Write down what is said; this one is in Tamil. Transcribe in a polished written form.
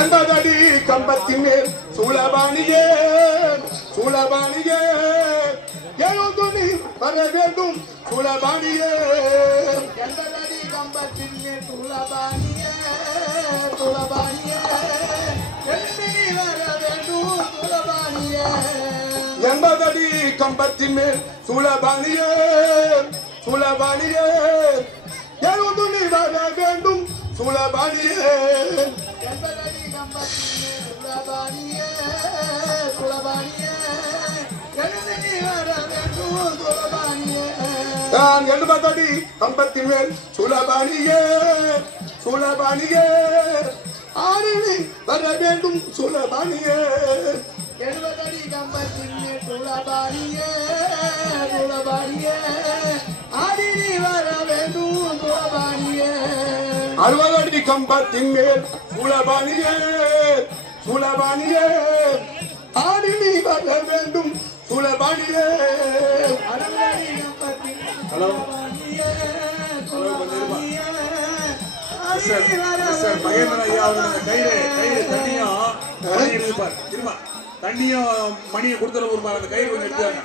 என்பதடி கம்பத்தின் மேல் சூழபாணியே சூழபாணியே எழுந்து நீ வர வேண்டும் சூழபாணியே என்பதடி கம்பத்தின் மேல் சூழபாணியே சூழபாணியே எழுந்து நீ வர வேண்டும் சூழபாணியே என்பதடி கம்பத்தின் மேல் சூழபாணியே சூழபாணியே எழுந்து நீ வர வேண்டும் சூழபாணியே என்பதடி கம்பத்தின் மேல் சூழபாணியே சூழபாணியே எழுந்து நீ வர வேண்டும் சூழபாணியே நான் எழுபதடி கம்பத்தின் மேல் சூழபாணியே சூழபாணியே ஆடி நீ வர வேண்டும் சூழபாணியே எழுபதடி கம்பத்தின் மேல் சூழபாணியே சூழபாணியே ஆடி நீ வர வேண்டும் சூழபாணியே 60 அடி கம்பத்தின் மேல் சூழபாணியே சூழபாணியே ஆடி நீ வர வேண்டும் சூழபாணியே மகேந்திரன் ஐயா அவர்கள் கயிறு தண்ணியும் திரும்ப தண்ணியும் மணியை கொடுத்துட ஒரு அந்த கயிறு கொஞ்சம் எடுத்தாங்க.